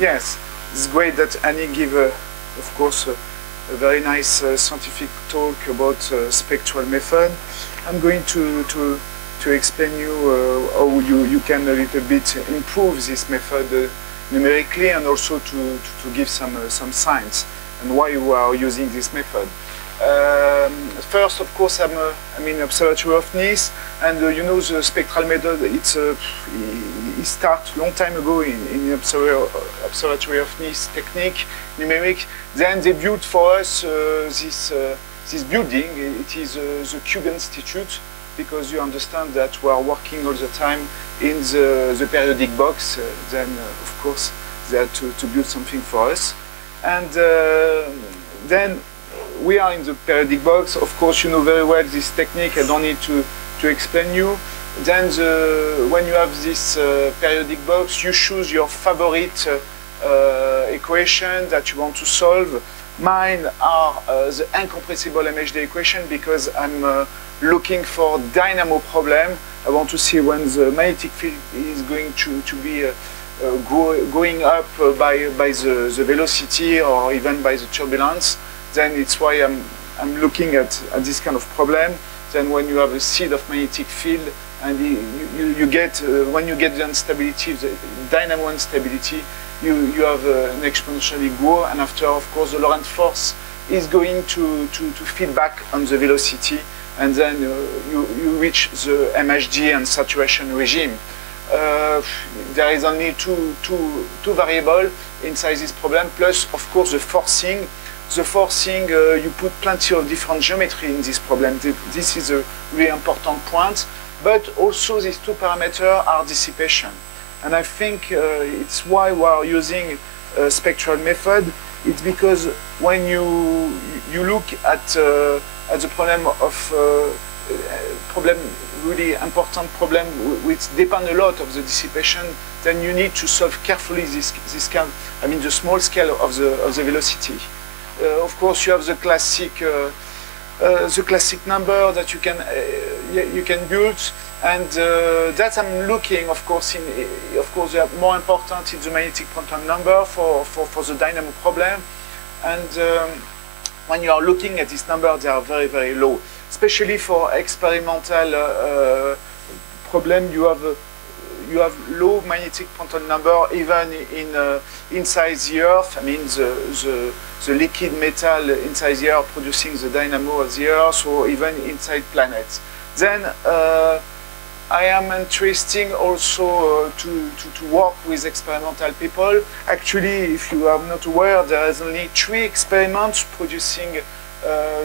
Yes, it's great that Annie gave, of course, a very nice scientific talk about spectral method. I'm going to explain you how you can a little bit improve this method numerically, and also to give some signs and why you are using this method. First, of course, I'm in Observatory of Nice, and you know the spectral method. It started long time ago in Observatory of Nice technique, numeric. Then they built for us this building. It is the Cube Institute, because you understand that we are working all the time in the periodic box. Then, of course, they had to build something for us, and then we are in the periodic box. Of course, you know very well this technique. I don't need to explain you. Then when you have this periodic box, you choose your favorite equation that you want to solve. Mine are the incompressible MHD equation, because I'm looking for dynamo problem. I want to see when the magnetic field is going to be going up by the velocity, or even by the turbulence. Then it's why I'm looking at this kind of problem. Then when you have a seed of magnetic field, and you get when you get the instability, the dynamo instability, you have an exponentially grow, and after, of course, the Lorentz force is going to feed back on the velocity, and then you reach the MHD and saturation regime. There is only two variables inside this problem, plus, of course, the forcing. The forcing, you put plenty of different geometry in this problem. This is a really important point. But also these two parameters are dissipation. And I think it's why we are using a spectral method. It's because when you look at the problem of really important problem which depend a lot of the dissipation, then you need to solve carefully this kind. I mean, the small scale of the velocity. Of course, you have the classic number that you can build, and that I'm looking, of course, the more important is the magnetic quantum number for the dynamo problem. And when you are looking at this number, they are very, very low, especially for experimental problem. You have low magnetic quantum number even inside the Earth. I mean, the liquid metal inside the Earth producing the dynamo of the Earth, or even inside planets. Then I am interested also to work with experimental people. Actually, if you are not aware, there is only 3 experiments producing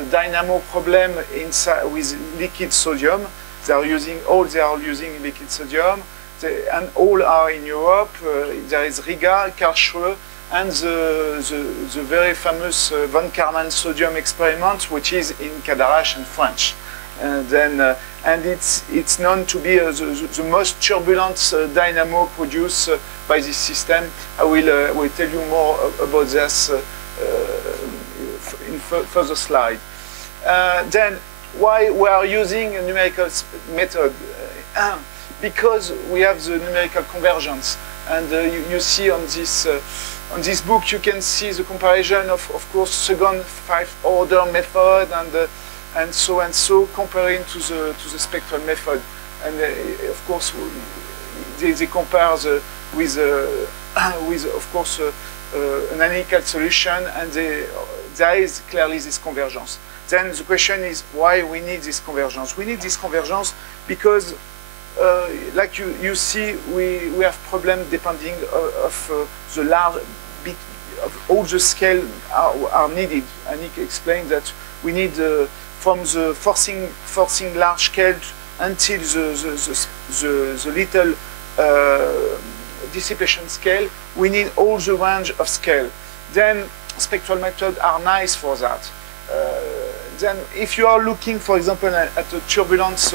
dynamo problem inside with liquid sodium. They are using liquid sodium. And all are in Europe. There is Riga, Karlsruhe, and the very famous von Karman Sodium experiment, which is in Cadarache in French. And it's known to be the most turbulent dynamo produced by this system. I will tell you more about this in further slide. Then why we are using a numerical method? Because we have the numerical convergence, and you see on this book you can see the comparison of course, second 5th order method and so comparing to the spectral method, and of course they compare with of course an analytical solution, and there is clearly this convergence. Then the question is why we need this convergence. We need this convergence because like you see, we have problems depending of the large bit of all the scale are needed. Yannick explained that we need from the forcing large scale until the little dissipation scale. We need all the range of scale. Then spectral methods are nice for that. Then if you are looking, for example, at a turbulence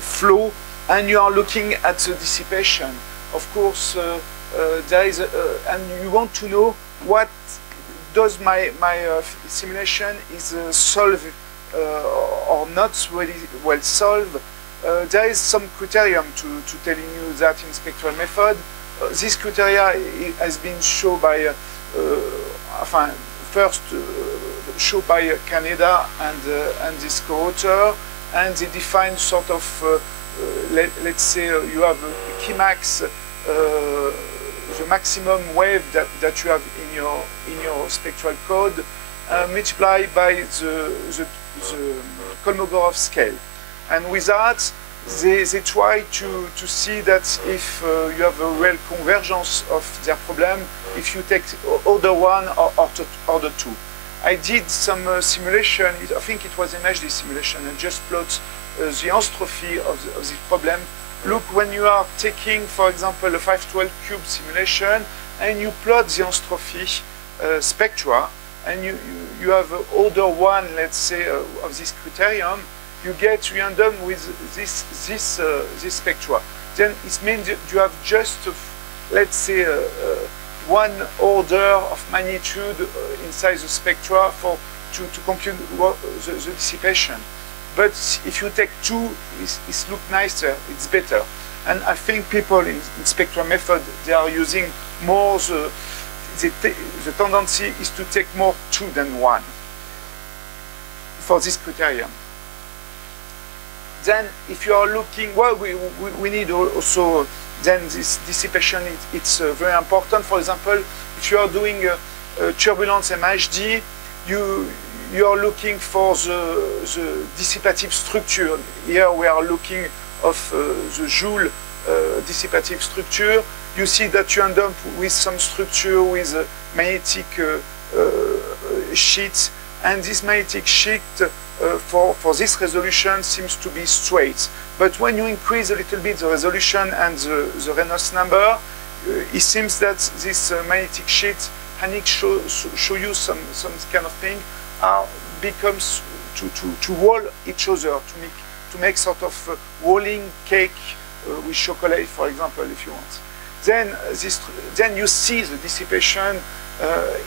flow, and you are looking at the dissipation, of course, there is and you want to know what does my simulation is solved or not really well solved. there is some criterion to telling you that in spectral method. This criteria has been shown by, first shown by Canada and this co-author, and they define sort of, let's say you have a Kmax, the maximum wave that you have in your spectral code, multiplied by the Kolmogorov scale. And with that, they try to see that if you have a real convergence of their problem, if you take order 1 or order 2. I did some simulation, I think it was MHD simulation, and just plot the entropy of this problem. Look, when you are taking, for example, a 512 cube simulation, and you plot the entropy spectra, and you have order 1, let's say, of this criterion, you end up with this spectra. Then it means that you have just, let's say, one order of magnitude inside the spectra to compute the dissipation. But if you take 2, it looks nicer, it's better. And I think people in spectral method, they are using more the tendency is to take more 2 than 1 for this criterion. Then if you are looking, well, we need also, then this dissipation, it's very important. For example, if you are doing turbulence MHD, you are looking for the dissipative structure. Here we are looking of the Joule dissipative structure. You see that you end up with some structure with magnetic sheets, and this magnetic sheet for this resolution seems to be straight. But when you increase a little bit the resolution and the Reynolds number, it seems that this magnetic sheet, Yannick show you some kind of thing, becomes to wall each other, to make sort of walling cake with chocolate, for example, if you want. Then you see the dissipation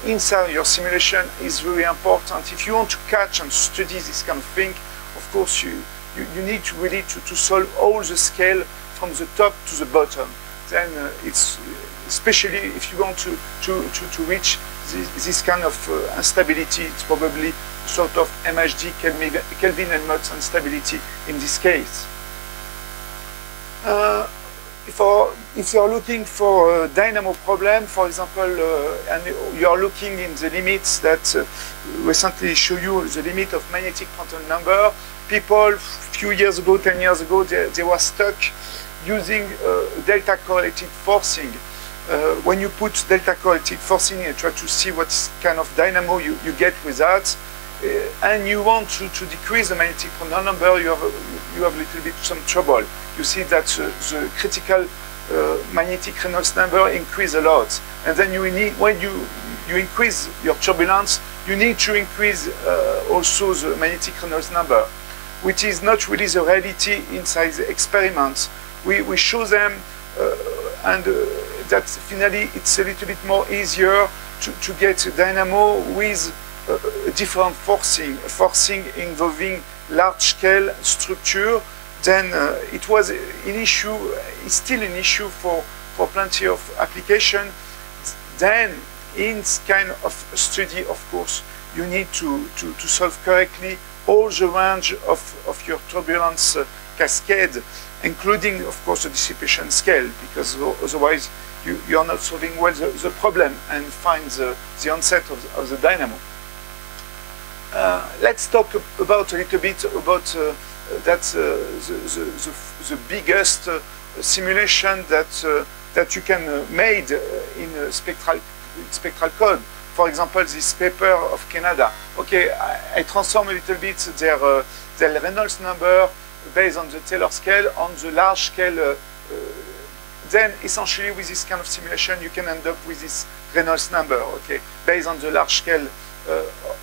inside your simulation is very important. If you want to catch and study this kind of thing, of course you need to really to solve all the scale from the top to the bottom. Then it's especially if you want to reach this kind of instability, it's probably sort of MHD Kelvin and Mott instability in this case. If you are looking for a dynamo problem, for example, and you are looking in the limits that recently show you the limit of magnetic quantum number, people a few years ago, 10 years ago, they were stuck using delta correlated forcing. When you put delta correlated forcing and try to see what kind of dynamo you get with that, and you want to decrease the magnetic quantum number, you have a little bit some trouble. You see that the critical magnetic Reynolds number increase a lot, and then you need, when you increase your turbulence, you need to increase also the magnetic Reynolds number, which is not really the reality inside the experiments. We show them, and that finally it's a little bit more easier to get a dynamo with different forcing involving large-scale structure. Then it was an issue, it's still an issue for plenty of application. Then in this kind of study, of course, you need to solve correctly all the range of your turbulence cascade, including, of course, the dissipation scale, because otherwise you are not solving well the problem and find the onset of the dynamo. Let's talk about a little bit about the biggest simulation that you can made in spectral code. For example, this paper of Canada. Okay, I transform a little bit their Reynolds number based on the Taylor scale on the large scale. Then essentially with this kind of simulation you can end up with this Reynolds number, okay, based on the large scale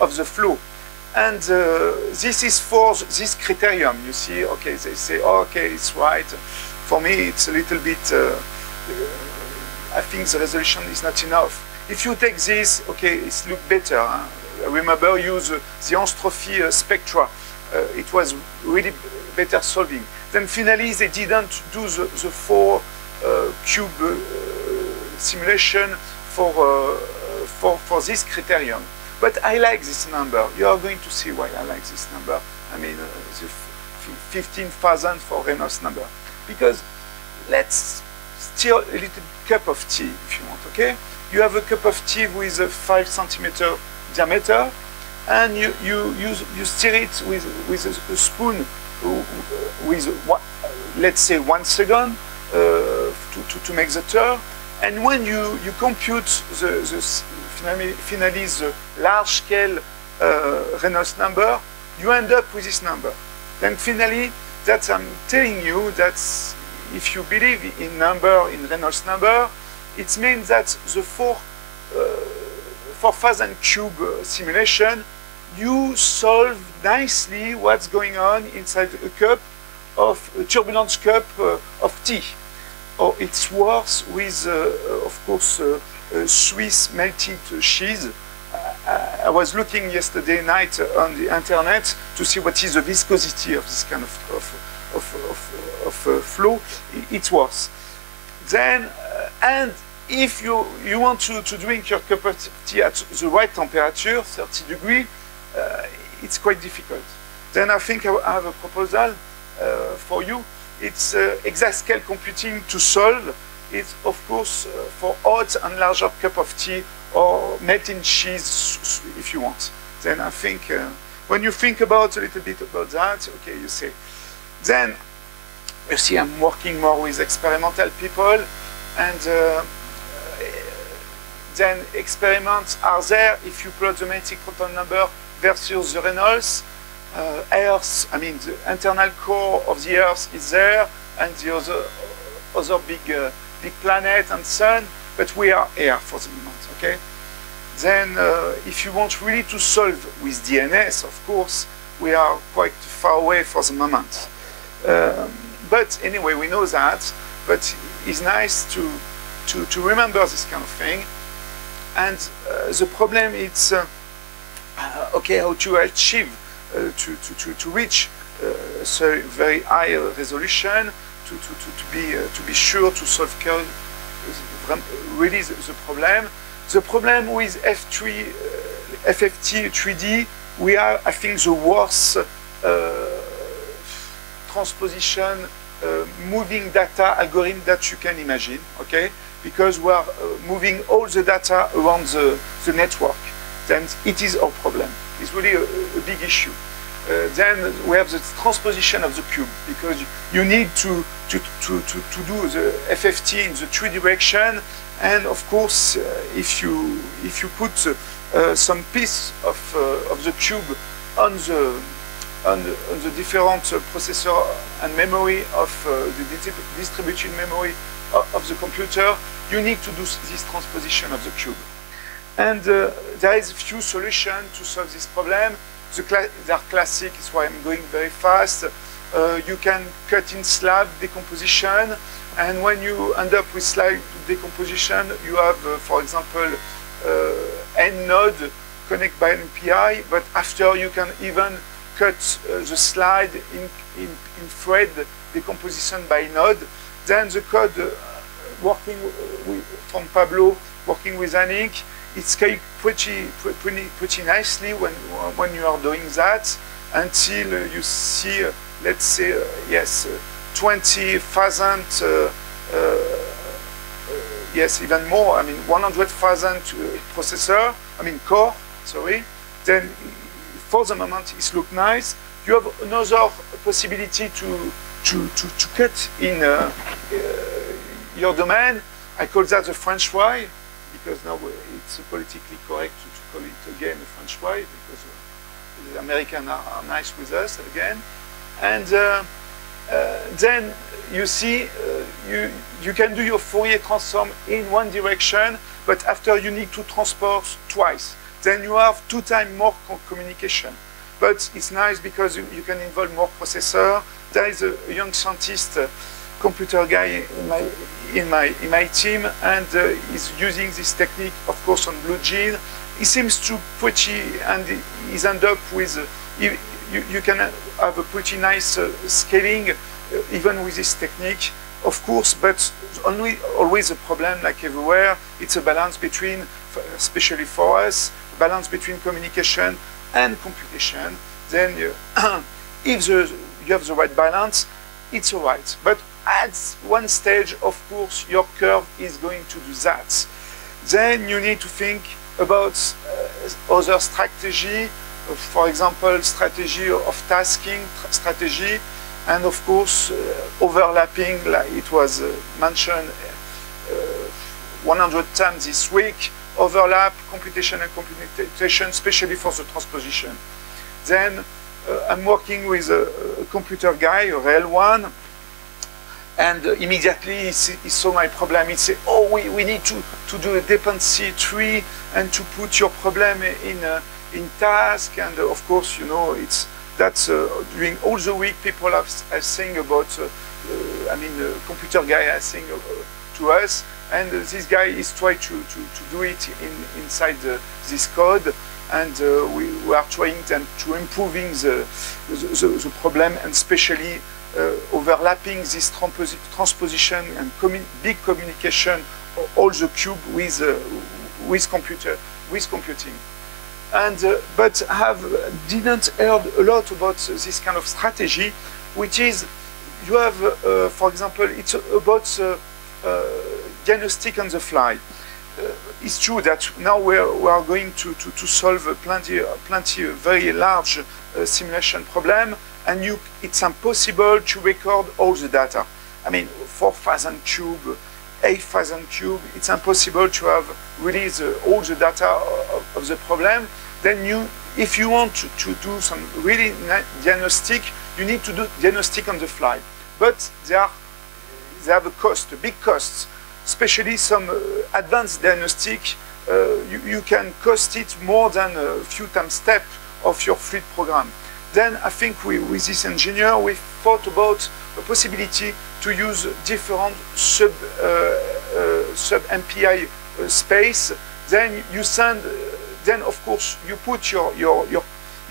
of the flow. And this is for this criterion. You see, okay, they say, oh, okay, it's right. For me, it's a little bit, I think the resolution is not enough. If you take this, okay, it looks better. Huh? Remember, use the entropy spectra. it was really better solving. Then finally they didn't do the 4 cube simulation for this criterion. But I like this number. You are going to see why I like this number. I mean, the 15,000 for Reynolds number. Because let's stir a little cup of tea if you want, okay? You have a cup of tea with a 5 centimeter diameter, and you stir it with a spoon with, let's say, 1 second to make the stir. And when you compute finally the large scale Reynolds number, you end up with this number. Then finally, that I'm telling you that if you believe in Reynolds number, it means that the 4,000 cube simulation, you solve nicely what's going on inside a cup of a turbulence cup of tea. Or it's worse with, of course, Swiss melted cheese. I was looking yesterday night on the internet to see what is the viscosity of this kind of flow. It's worse. Then, and if you want to drink your cup of tea at the right temperature, 30 degrees, it's quite difficult. Then I think I have a proposal for you. It's exascale computing to solve. It's, of course, for hot and larger cup of tea or melting cheese if you want. Then I think when you think about a little bit about that, okay, you say. Then you see I'm working more with experimental people, and then experiments are there if you plot the magnetic quantum number versus the Reynolds. Earth, I mean the internal core of the Earth is there, and the other big planet and sun, but we are here for the moment, okay? Then if you want really to solve with DNS, of course, we are quite far away for the moment. But anyway, we know that, but it's nice to remember this kind of thing. And the problem is, okay, how to achieve to reach so very high resolution, to be sure to solve really the problem. The problem with FFT 3D, we are, I think, the worst transposition moving data algorithm that you can imagine, okay? Because we are moving all the data around the network. Then it is our problem. It's really a big issue. Then we have the transposition of the cube, because you need to do the FFT in the 3 direction, and of course, if you put some piece of the cube on the different processor and memory of the distributed memory of the computer, you need to do this transposition of the cube. And there is a few solutions to solve this problem. They are classic, is why I'm going very fast. You can cut in slab decomposition, and when you end up with slab decomposition, you have, for example, n node connect by an API, but after you can even cut the slide in thread decomposition by node. Then the code working from Pablo, working with Yannick, it's pretty nicely when you are doing that, until you see, let's say, yes, 20,000, yes, even more. I mean, 100,000 processor, I mean core. Sorry. Then, for the moment, it looks nice. You have another possibility to cut in your domain. I call that the French Y, because now it's politically correct to call it again the French Y, because the Americans are nice with us again. And then you see, you can do your Fourier transform in one direction, but after you need to transport twice. Then you have 2 times more communication. But it's nice because you can involve more processor. There is a young scientist, computer guy in my team, and he's using this technique, of course, on Blue Gene. He seems to and he's end up with you can have a pretty nice scaling even with this technique, of course, but always a problem, like everywhere. It's a balance between, especially for us, balance between communication and computation. Then if you have the right balance, it's all right. But at one stage, of course, your curve is going to do that. Then you need to think about other strategy, for example, strategy of tasking strategy, and of course, overlapping, like it was mentioned 100 times this week, overlap, computation and computation, especially for the transposition. Then I'm working with a computer guy, a real one, and immediately he saw my problem. He said, oh, we need to do a dependency tree and to put your problem in task. And of course, you know, that's during all the week people are saying about, computer guy are saying to us, and this guy is trying to do it inside this code, and we are trying to improving the problem, and especially overlapping this transposition and big communication, all the cube with computing. And but didn't heard a lot about this kind of strategy, which is you have, for example, it's about diagnostic on the fly. It's true that now we are going to solve plenty very large simulation problem, and it's impossible to record all the data. I mean, 4,000 cube, 8,000 cube, it's impossible to have really all the data of the problem. Then if you want to do some really diagnostic, you need to do diagnostic on the fly. But they have a cost, a big cost. Especially some advanced diagnostic, you can cost it more than a few times step of your fluid program. Then I think with this engineer, we thought about the possibility to use different sub MPI space. Then you send, then of course you put your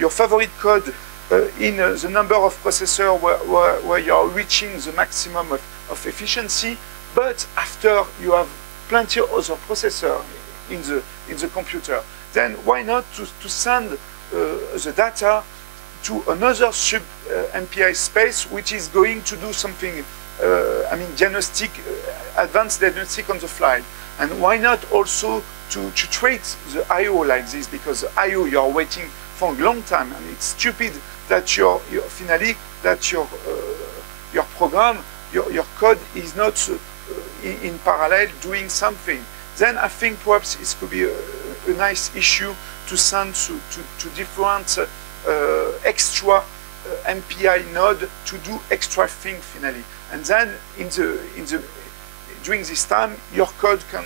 favorite code in the number of processors where you are reaching the maximum of efficiency. But after you have plenty of other processors in the computer, then why not to send the data to another sub MPI space, which is going to do something, diagnostic, advanced diagnostic on the fly. And why not also to treat the I/O like this, because the I/O you are waiting for a long time, and it's stupid that finally that your program, your code is not in parallel doing something. Then I think perhaps it could be a nice issue to send to different extra MPI node to do extra thing finally. And then during this time, your code can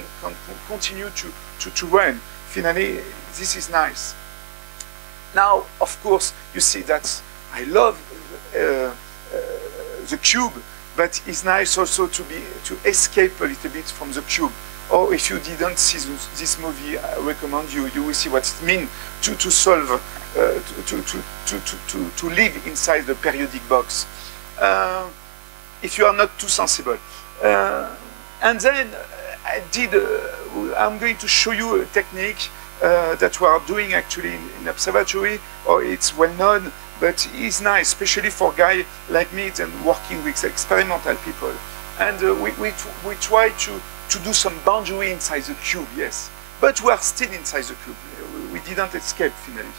continue to run. Finally, this is nice. Now, of course, you see that I love the cube, but it's nice also to escape a little bit from the cube. Or if you didn't see this movie, I recommend you will see what it means to solve, to live inside the periodic box. If you are not too sensible. And then I'm going to show you a technique that we are doing actually in Observatory, or it's well known, but it's nice, especially for guys like me and working with experimental people. And we try to do some boundary inside the cube, yes. But we are still inside the cube. We didn't escape finally.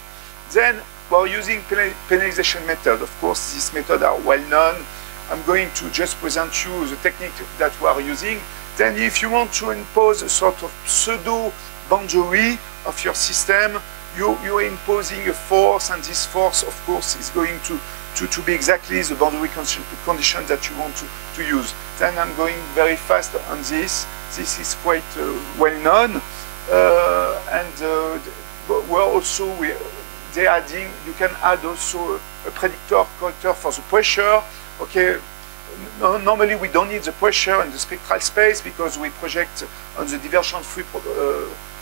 Then we're using penalization method. Of course, these methods are well known. I'm going to just present you the technique that we are using. Then if you want to impose a sort of pseudo boundary of your system, you're imposing a force, and this force, of course, is going to be exactly the boundary condition that you want to use. Then I'm going very fast on this. This is quite well known. They're adding, you can add also a predictor counter for the pressure. Okay, normally we don't need the pressure in the spectral space because we project on the divergence-free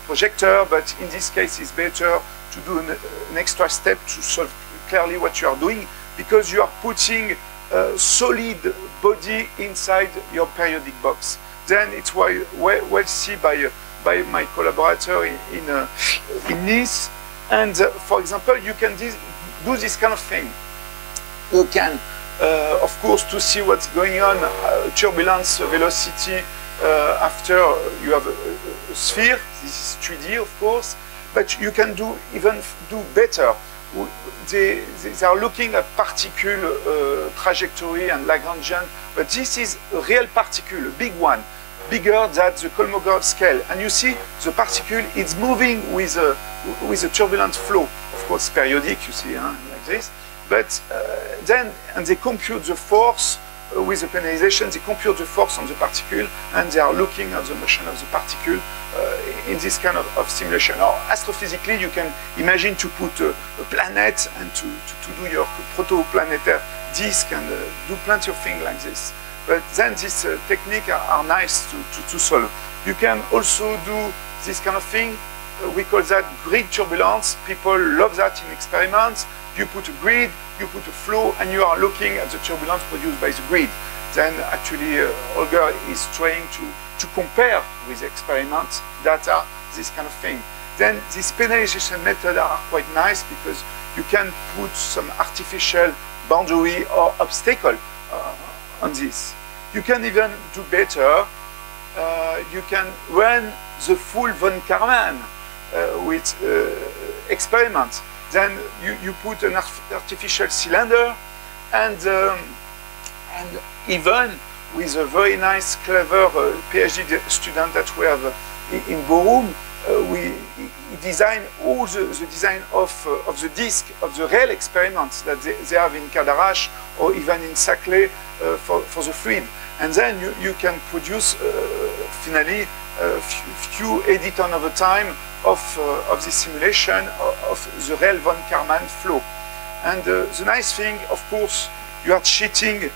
projector, but in this case it's better to do an extra step to solve clearly what you are doing, because you are putting a solid body inside your periodic box. Then it's well seen by my collaborator in Nice. And for example, you can do this kind of thing. You can, of course, to see what's going on, turbulence velocity after you have a sphere. This is 3D, of course, but you can even do better. They are looking at particle trajectory and Lagrangian, but this is a real particle, a big one, bigger than the Kolmogorov scale. And you see the particle is moving with a turbulent flow, of course periodic, you see, like this. But then, and they compute the force with the penalization, they compute the force on the particle, and they are looking at the motion of the particle in this kind of simulation. Or astrophysically, you can imagine to put a planet and to do your protoplanetary disk and do plenty of things like this. But then these techniques are nice to solve. You can also do this kind of thing. We call that grid turbulence. People love that in experiments. You put a grid, you put a flow, and you are looking at the turbulence produced by the grid. Then actually Holger is trying to compare with the experiment data, this kind of thing. Then these penalization methods are quite nice because you can put some artificial boundary or obstacle on this. You can even do better. You can run the full von Karman with experiments. Then you put an artificial cylinder, and even with a very nice, clever PhD student that we have in Borum, we design all the design of the disk, of the real experiments that they have in Cadarache or even in Saclay for the fluid. And then you can produce finally a few editons over time of this simulation of the real von Karman flow. And the nice thing, of course, you are cheating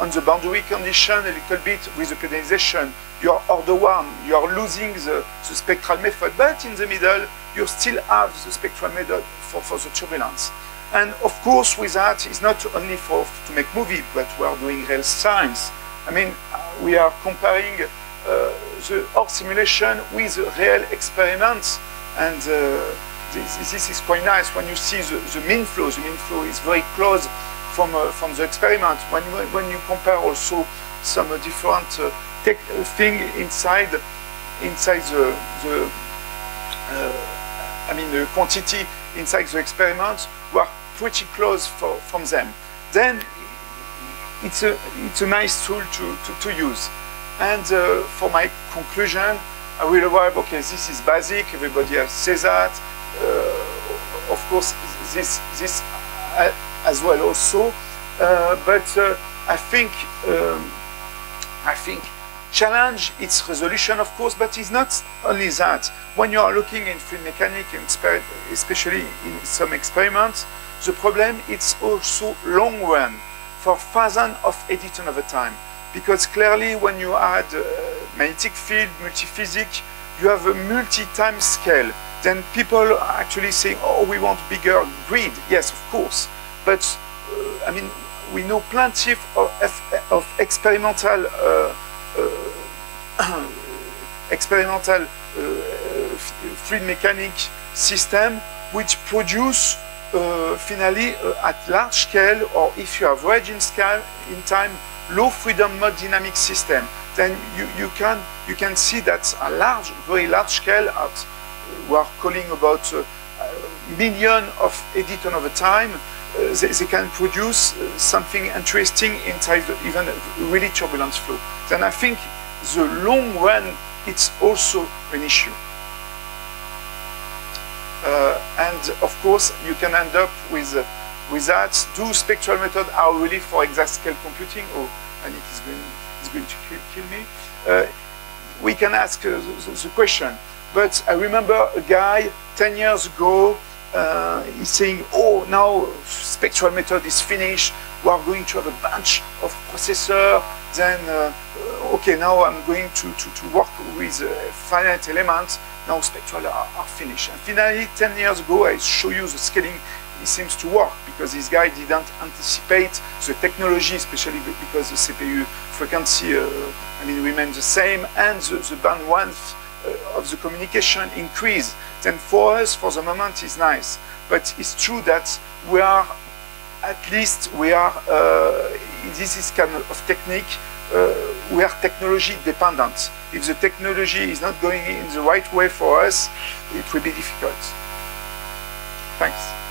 on the boundary condition a little bit with the penalization. You are order one, you are losing the spectral method, but in the middle, you still have the spectral method for the turbulence. And of course, with that, it's not only to make movie, but we are doing real science. I mean, we are comparing our simulation with real experiments, and this is quite nice. When you see the mean flow is very close from the experiment. When you compare also some different thing inside the quantity inside the experiment, we are pretty close from them. Then it's a nice tool to use. And for my conclusion, I will arrive, okay, this is basic, everybody has said that. Of course, this as well also. But I think challenge its resolution, of course, but it's not only that. When you are looking in fluid mechanics, and especially in some experiments, the problem is also long run for thousands of editors over time. Because clearly, when you add magnetic field, multiphysics, you have a multi-time scale. Then people are actually saying, oh, we want bigger grid. Yes, of course. But, I mean, we know plenty of experimental fluid mechanics system which produce finally at large scale, or if you average in scale in time, low freedom mode dynamic system. Then you can see that a large, very large scale at we are calling about million of editors over time. They can produce something interesting inside even a really turbulent flow. Then I think the long run, it's also an issue. And of course, you can end up with that. Do spectral methods are really for exascale computing? Oh, Yannick is going to kill me. We can ask the question. But I remember a guy 10 years ago, he's saying, oh, now spectral method is finished. We are going to have a bunch of processors. Then okay, now I'm going to work with finite elements. Now spectral are finished. And finally, 10 years ago, I show you the scaling. It seems to work because this guy didn't anticipate the technology, especially because the CPU frequency remained the same, and the bandwidth of the communication increased. Then for us, for the moment, is nice. But it's true that we are, at least we are, this is kind of technique, we are technology dependent. If the technology is not going in the right way for us, it will be difficult. Thanks.